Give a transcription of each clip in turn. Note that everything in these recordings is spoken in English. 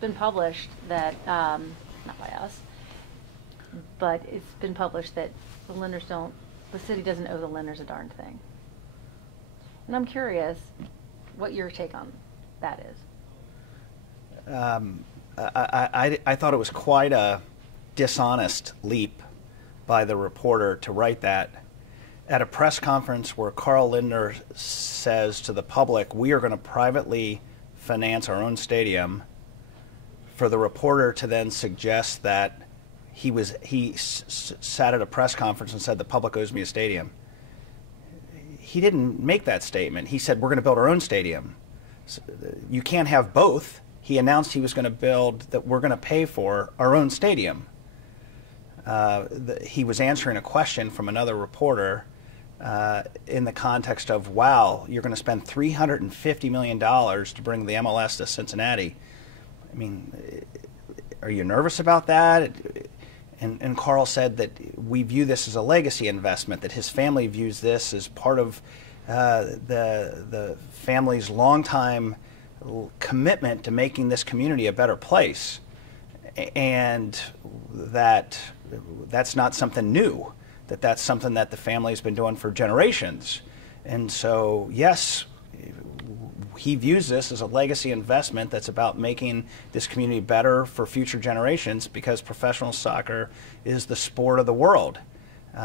been published that, not by us, but it's been published that the city doesn't owe the lenders a darn thing. And I'm curious what your take on that is. I thought it was quite a dishonest leap by the reporter to write that at a press conference where Carl Lindner says to the public, we are going to privately finance our own stadium, for the reporter to then suggest that he sat at a press conference and said the public owes me a stadium. He didn't make that statement. He said we're going to build our own stadium. So you can't have both. He announced he was going to build, that we're going to pay for our own stadium. He was answering a question from another reporter in the context of, wow, you're going to spend $350 million to bring the MLS to Cincinnati. I mean, are you nervous about that? And Carl said that we view this as a legacy investment, that his family views this as part of the family's longtime commitment to making this community a better place, and that's not something new, that's something that the family's been doing for generations. And so, yes, he views this as a legacy investment that's about making this community better for future generations, because professional soccer is the sport of the world.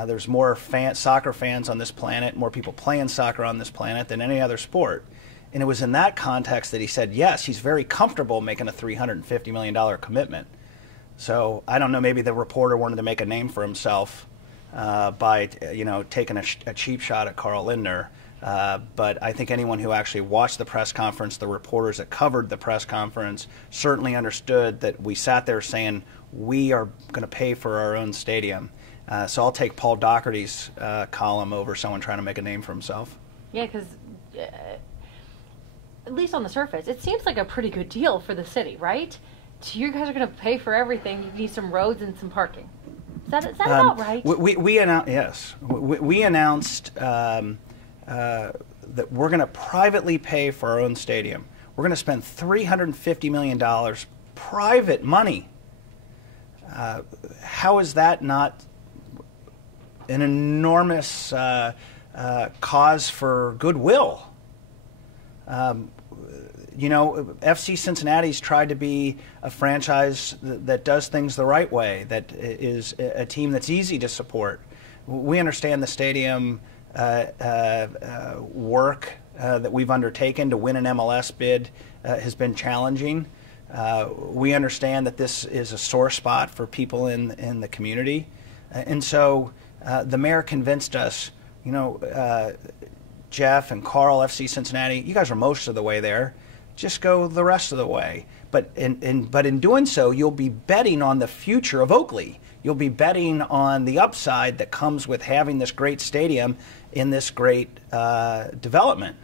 There's more soccer fans on this planet, more people playing soccer on this planet than any other sport. And it was in that context that he said, yes, he's very comfortable making a $350 million commitment. So I don't know, maybe the reporter wanted to make a name for himself by taking a cheap shot at Carl Lindner. But I think anyone who actually watched the press conference, the reporters that covered the press conference, certainly understood that we sat there saying we are going to pay for our own stadium. So I'll take Paul Doherty's column over someone trying to make a name for himself. Yeah, because at least on the surface, it seems like a pretty good deal for the city, right? So you guys are going to pay for everything. You need some roads and some parking. Is that about right? We announced, yes. We announced that we're going to privately pay for our own stadium. We're going to spend $350 million private money. How is that not an enormous cause for goodwill? FC Cincinnati's tried to be a franchise that does things the right way, that is a team that's easy to support. We understand the stadium work that we've undertaken to win an MLS bid has been challenging. We understand that this is a sore spot for people in the community. And so the mayor convinced us, Jeff and Carl, FC Cincinnati, you guys are most of the way there. Just go the rest of the way. But in doing so, you'll be betting on the future of Oakley. You'll be betting on the upside that comes with having this great stadium in this great development.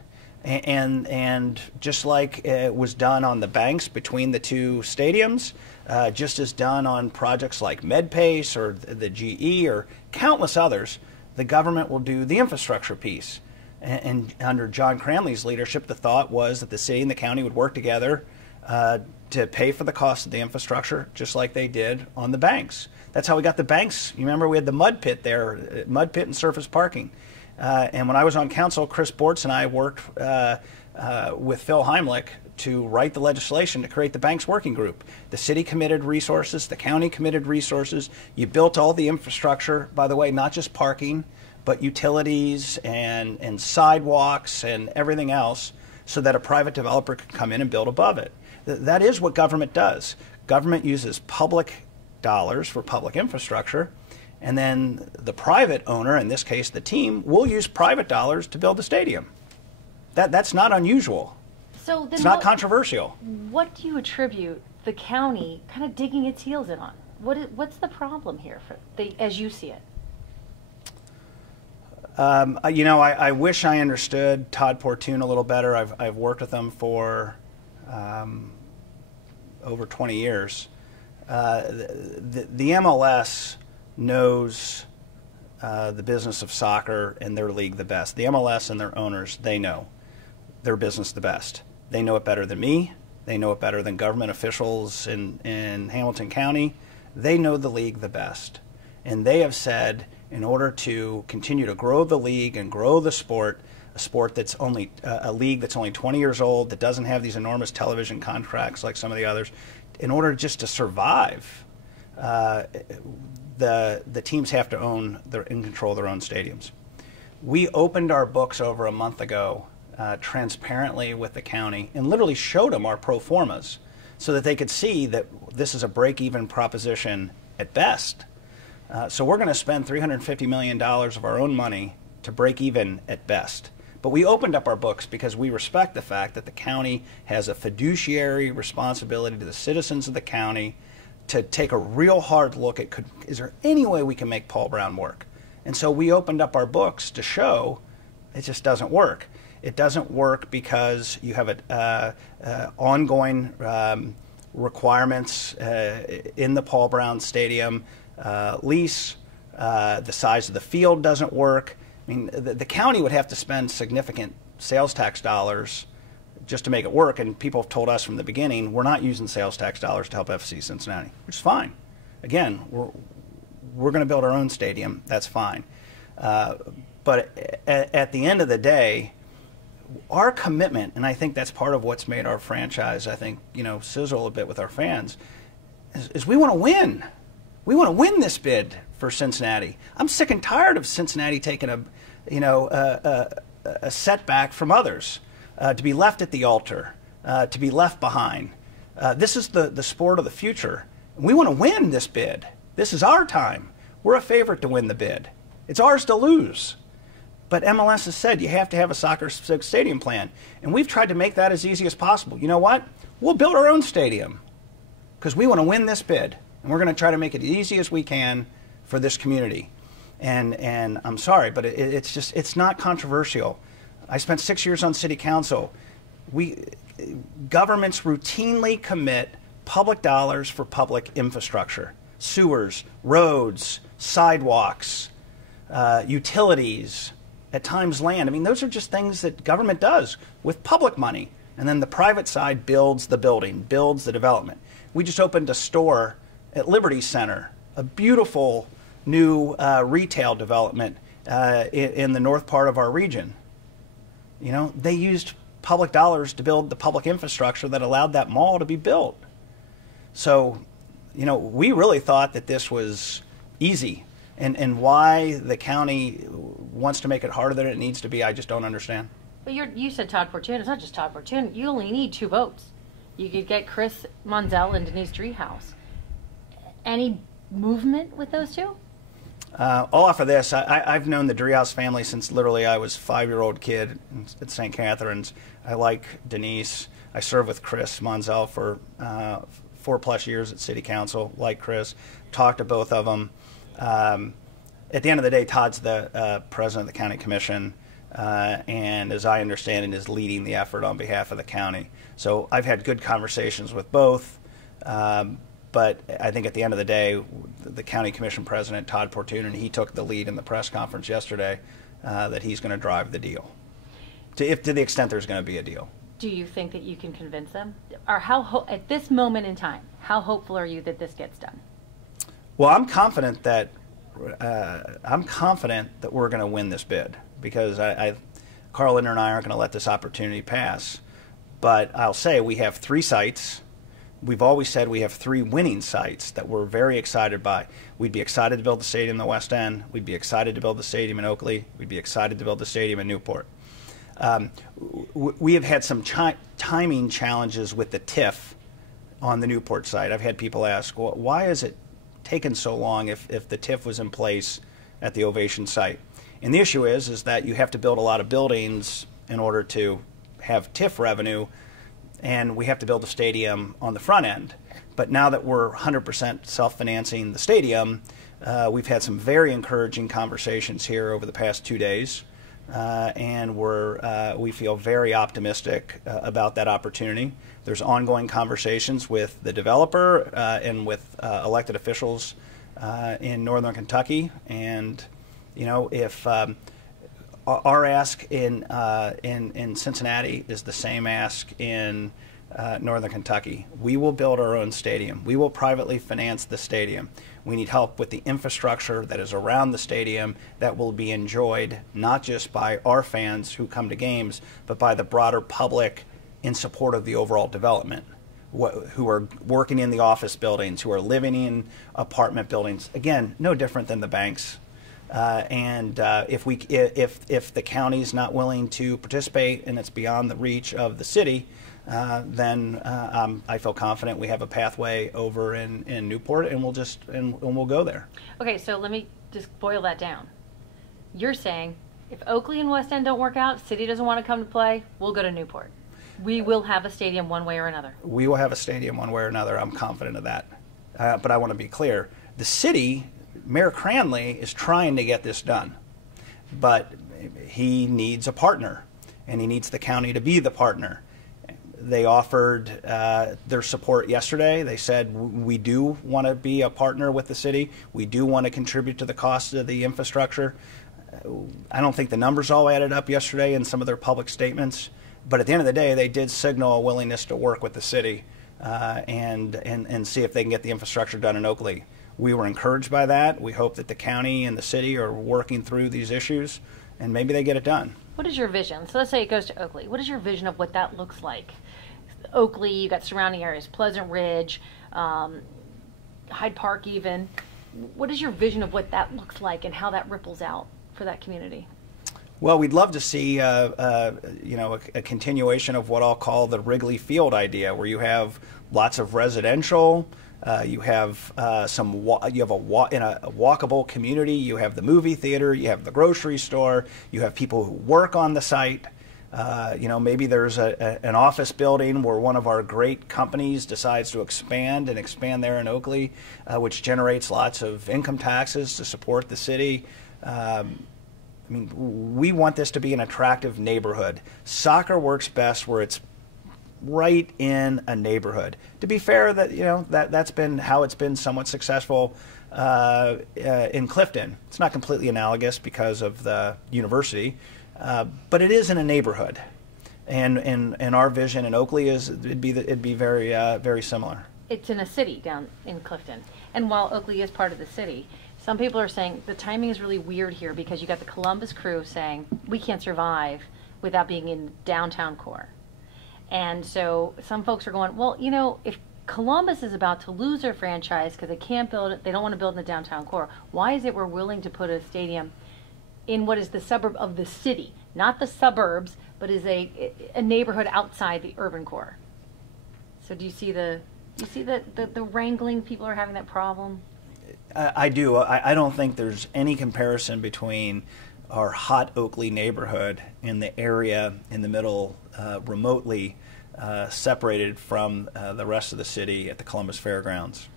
And just like it was done on the banks between the two stadiums, just as done on projects like MedPace or the GE or countless others, the government will do the infrastructure piece. And under John Cranley's leadership, the thought was that the city and the county would work together to pay for the cost of the infrastructure, just like they did on the banks. That's how we got the banks. You remember we had the mud pit there, mud pit and surface parking. And when I was on council, Chris Bortz and I worked with Phil Heimlich to write the legislation to create the banks working group. The city committed resources, the county committed resources. You built all the infrastructure, by the way, not just parking, but utilities and sidewalks and everything else, so that a private developer could come in and build above it. That is what government does. Government uses public dollars for public infrastructure, and then the private owner, in this case the team, will use private dollars to build the stadium. That's not unusual. So then it's not controversial. What do you attribute the county kind of digging its heels in on? What's the problem here as you see it? I wish I understood Todd Portune a little better. I've worked with him for over 20 years. The MLS knows the business of soccer and their league the best. The MLS and their owners, they know their business the best. They know it better than me. They know it better than government officials in Hamilton County. They know the league the best. And they have said, in order to continue to grow the league and grow the sport, a sport that's only a league that's only 20 years old, that doesn't have these enormous television contracts like some of the others, in order just to survive, the teams have to own and control their own stadiums. We opened our books over a month ago transparently with the county and literally showed them our pro formas so that they could see that this is a break-even proposition at best. So we're going to spend $350 million of our own money to break even at best. But we opened up our books because we respect the fact that the county has a fiduciary responsibility to the citizens of the county to take a real hard look at, is there any way we can make Paul Brown work? And so we opened up our books to show it just doesn't work. It doesn't work because you have ongoing requirements in the Paul Brown Stadium lease. The size of the field doesn't work. I mean, the county would have to spend significant sales tax dollars just to make it work, and people have told us from the beginning, we're not using sales tax dollars to help FC Cincinnati, which is fine. Again, we're going to build our own stadium. That's fine. But at the end of the day, our commitment, and I think that's part of what's made our franchise, I think, sizzle a bit with our fans, is we want to win. We want to win this bid for Cincinnati. I'm sick and tired of Cincinnati taking a setback from others, to be left at the altar, to be left behind. This is the sport of the future. We want to win this bid. This is our time. We're a favorite to win the bid. It's ours to lose. But MLS has said you have to have a soccer stadium plan. And we've tried to make that as easy as possible. You know what? We'll build our own stadium because we want to win this bid. And we're going to try to make it as easy as we can for this community. And I'm sorry, but it's not controversial. I spent 6 years on city council. Governments routinely commit public dollars for public infrastructure. Sewers, roads, sidewalks, utilities, at times land. I mean, those are just things that government does with public money. And then the private side builds the building, builds the development. We just opened a store at Liberty Center, a beautiful new retail development in the north part of our region. They used public dollars to build the public infrastructure that allowed that mall to be built. So, we really thought that this was easy. And why the county wants to make it harder than it needs to be, I just don't understand. But you said Todd Fortune. It's not just Todd Fortune. You only need 2 votes. You could get Chris Monzell and Denise Driehaus. Any movement with those two? I'll offer this. I've known the Driehaus family since literally I was a 5-year-old kid at St. Catherine's. I like Denise. I served with Chris Monzell for 4+ years at City Council. Like Chris, talked to both of them. At the end of the day, Todd's the president of the county commission, and as I understand it, is leading the effort on behalf of the county. So I've had good conversations with both, but I think at the end of the day, the county commission president, Todd Fortune, and he took the lead in the press conference yesterday that he's going to drive the deal, to the extent there's going to be a deal. Do you think that you can convince them? Or at this moment in time, how hopeful are you that this gets done? Well, I'm confident that we're going to win this bid because Carl Linder and I aren't going to let this opportunity pass. But I'll say we have 3 sites. We've always said we have 3 winning sites that we're very excited by. We'd be excited to build the stadium in the West End. We'd be excited to build the stadium in Oakley. We'd be excited to build the stadium in Newport. We have had some timing challenges with the TIF on the Newport site. I've had people ask, well, why is it taken so long if the TIF was in place at the Ovation site? And the issue is that you have to build a lot of buildings in order to have TIF revenue, and we have to build a stadium on the front end. But now that we're 100% self-financing the stadium, we've had some very encouraging conversations here over the past 2 days, and we feel very optimistic about that opportunity. There's ongoing conversations with the developer and with elected officials in northern Kentucky, and if our ask in Cincinnati is the same ask in Northern Kentucky. We will build our own stadium. We will privately finance the stadium. We need help with the infrastructure that is around the stadium that will be enjoyed not just by our fans who come to games, but by the broader public in support of the overall development, who are working in the office buildings, who are living in apartment buildings. Again, no different than the banks. If the county's not willing to participate and it's beyond the reach of the city, then I feel confident we have a pathway over in Newport, and we'll go there. Okay, so let me just boil that down. You're saying if Oakley and West End don't work out, city doesn't want to come to play, we'll go to Newport. We will have a stadium one way or another. We will have a stadium one way or another. I'm confident of that. But I want to be clear. The city, Mayor Cranley, is trying to get this done. But he needs a partner, and he needs the county to be the partner. They offered their support yesterday. They said, we do want to be a partner with the city. We do want to contribute to the cost of the infrastructure. I don't think the numbers all added up yesterday in some of their public statements. But at the end of the day, they did signal a willingness to work with the city and see if they can get the infrastructure done in Oakley. We were encouraged by that. We hope that the county and the city are working through these issues, and maybe they get it done. What is your vision? So let's say it goes to Oakley. What is your vision of what that looks like? Oakley, you got surrounding areas, Pleasant Ridge, Hyde Park even. What is your vision of what that looks like and how that ripples out for that community? Well, we'd love to see, a continuation of what I'll call the Wrigley Field idea, where you have lots of residential, you have in a walkable community. You have the movie theater, you have the grocery store, you have people who work on the site. Maybe there's an office building where one of our great companies decides to expand there in Oakley, which generates lots of income taxes to support the city. We want this to be an attractive neighborhood. Soccer works best where it's right in a neighborhood. To be fair, that's been how it's been somewhat successful in Clifton. It's not completely analogous because of the university, but it is in a neighborhood. And our vision in Oakley is it'd be very very similar. It's in a city down in Clifton, and while Oakley is part of the city, some people are saying the timing is really weird here because you got the Columbus Crew saying we can't survive without being in downtown core. And so some folks are going, well, if Columbus is about to lose their franchise because they can't build it, they don't want to build in the downtown core, why is it we're willing to put a stadium in what is the suburb of the city, not the suburbs, but is a neighborhood outside the urban core? So do you see the wrangling people are having that problem? I do. I don't think there's any comparison between our hot Oakley neighborhood and the area in the middle, remotely separated from the rest of the city at the Columbus Fairgrounds.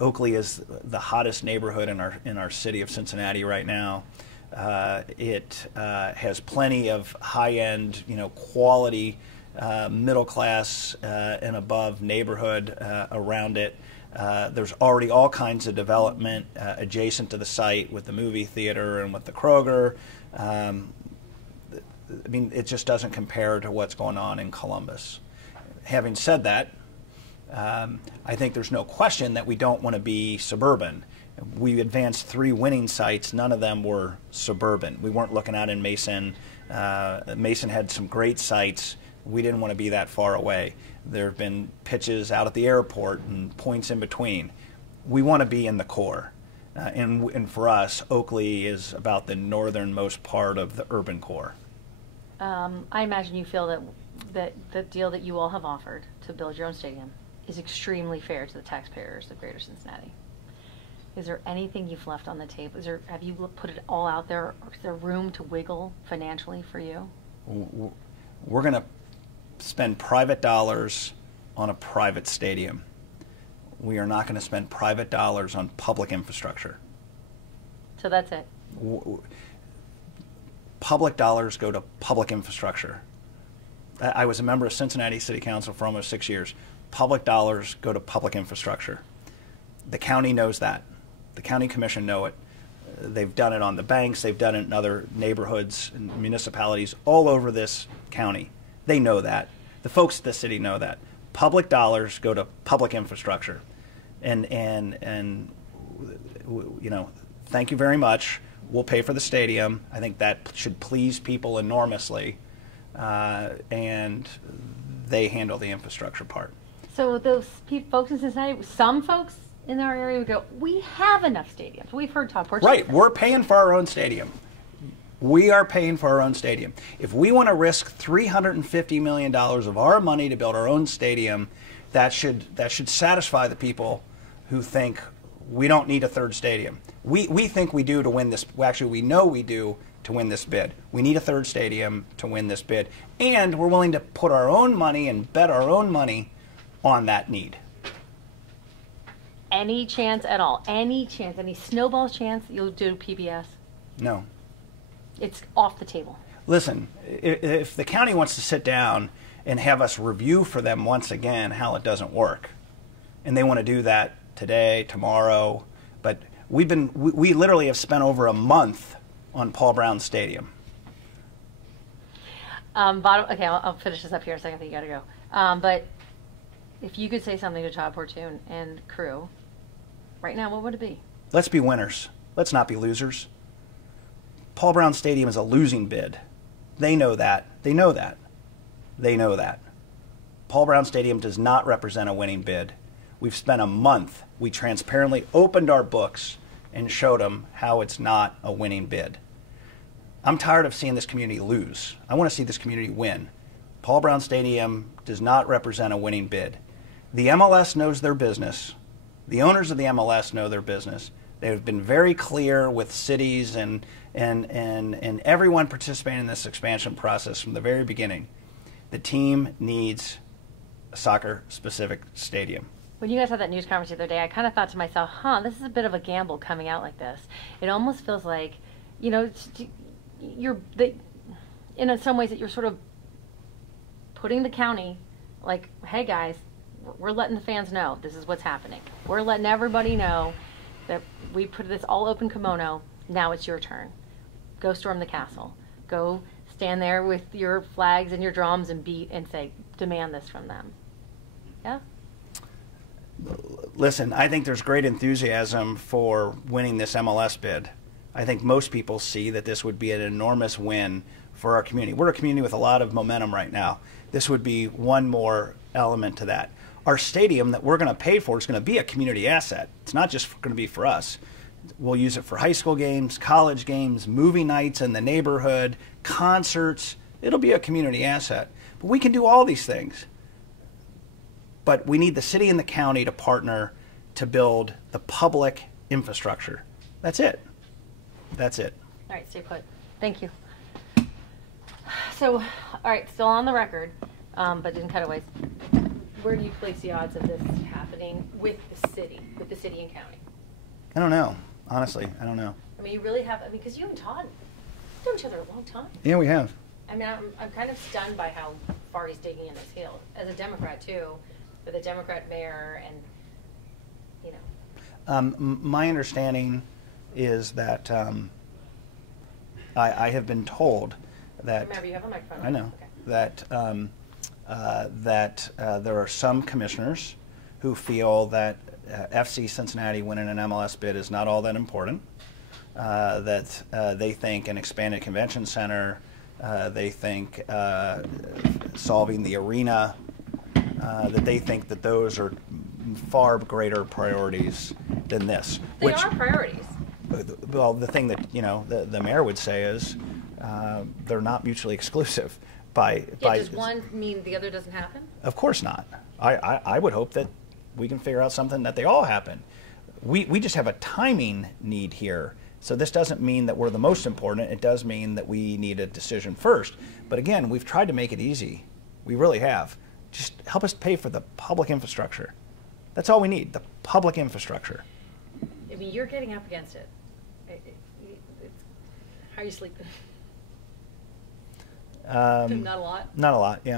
Oakley is the hottest neighborhood in our city of Cincinnati right now. It has plenty of high-end, quality, middle class and above neighborhood around it. There's already all kinds of development adjacent to the site with the movie theater and with the Kroger. It just doesn't compare to what's going on in Columbus. Having said that, I think there's no question that we don't want to be suburban. We advanced 3 winning sites. None of them were suburban. We weren't looking out in Mason. Mason had some great sites. We didn't want to be that far away. There have been pitches out at the airport and points in between. We want to be in the core. And for us, Oakley is about the northernmost part of the urban core. I imagine you feel that the deal that you all have offered to build your own stadium is extremely fair to the taxpayers of Greater Cincinnati. Is there anything you've left on the table? Have you put it all out there? Or is there room to wiggle financially for you? We're going to spend private dollars on a private stadium. We are not going to spend private dollars on public infrastructure. So that's it. Public dollars go to public infrastructure. I was a member of Cincinnati City Council for almost 6 years. Public dollars go to public infrastructure. The county knows that. The county commission know it. They've done it on the banks. They've done it in other neighborhoods and municipalities all over this county. They know that. The folks at the city know that. Public dollars go to public infrastructure. And you know, thank you very much. We'll pay for the stadium. I think that should please people enormously. And they handle the infrastructure part. So those folks in Cincinnati, some folks in our area would go, we have enough stadiums. We've heard Todd Porch. Right, we're paying for our own stadium. We are paying for our own stadium. If we want to risk $350 million of our money to build our own stadium, that should satisfy the people who think we don't need a third stadium. We think we do to win this. Well, actually, we know we do to win this bid. We need a third stadium to win this bid. And we're willing to put our own money and bet our own money on that need. Any chance at all, any chance, any snowball's chance you'll do PBS? No. It's off the table. Listen, if the county wants to sit down and have us review for them once again how it doesn't work, and they want to do that today, tomorrow, but we literally have spent over a month on Paul Brown Stadium. Okay, I'll finish this up here in a second. I think you got to go. But if you could say something to Todd Portune and crew right now, what would it be? Let's be winners. Let's not be losers. Paul Brown Stadium is a losing bid. They know that. They know that. They know that. Paul Brown Stadium does not represent a winning bid. We've spent a month. We transparently opened our books and showed them how it's not a winning bid. I'm tired of seeing this community lose. I want to see this community win. Paul Brown Stadium does not represent a winning bid. The MLS knows their business. The owners of the MLS know their business. They've been very clear with cities and everyone participating in this expansion process from the very beginning. The team needs a soccer-specific stadium. When you guys had that news conference the other day, I kind of thought to myself, this is a bit of a gamble coming out like this. It almost feels like, you know, in some ways that you're sort of putting the county, like, hey guys, we're letting the fans know this is what's happening. We're letting everybody know that we put this all open kimono. Now it's your turn. Go storm the castle. Go stand there with your flags and your drums and beat and say, demand this from them. Yeah? Listen, I think there's great enthusiasm for winning this MLS bid. I think most people see that this would be an enormous win for our community. We're a community with a lot of momentum right now. This would be one more element to that. Our stadium that we're going to pay for is going to be a community asset. It's not just going to be for us. We'll use it for high school games, college games, movie nights in the neighborhood, concerts. It'll be a community asset. But we can do all these things. But we need the city and the county to partner to build the public infrastructure. That's it. That's it. All right, stay put. Thank you. So, all right, still on the record, but in cutaways. Where do you place the odds of this happening with the city and county? I don't know. Honestly, I don't know. I mean, you really have, because you and Todd have known each other a long time. Yeah, we have. I mean, I'm kind of stunned by how far he's digging in this hill. As a Democrat, too, with a Democrat mayor and, you know. My understanding is that I have been told that... Remember, you have a microphone. I know. Okay. That there are some commissioners who feel that FC Cincinnati winning an MLS bid is not all that important, that they think an expanded convention center, they think solving the arena, that they think that those are far greater priorities than this. They are priorities. Well, the thing that, you know, the mayor would say is they're not mutually exclusive. Does one mean the other doesn't happen? Of course not. I would hope that we can figure out something that they all happen. We just have a timing need here. So this doesn't mean that we're the most important. It does mean that we need a decision first. But again, we've tried to make it easy. We really have. Just help us pay for the public infrastructure. That's all we need, the public infrastructure. I mean, you're getting up against it. How are you sleeping? Not a lot? Not a lot, yeah.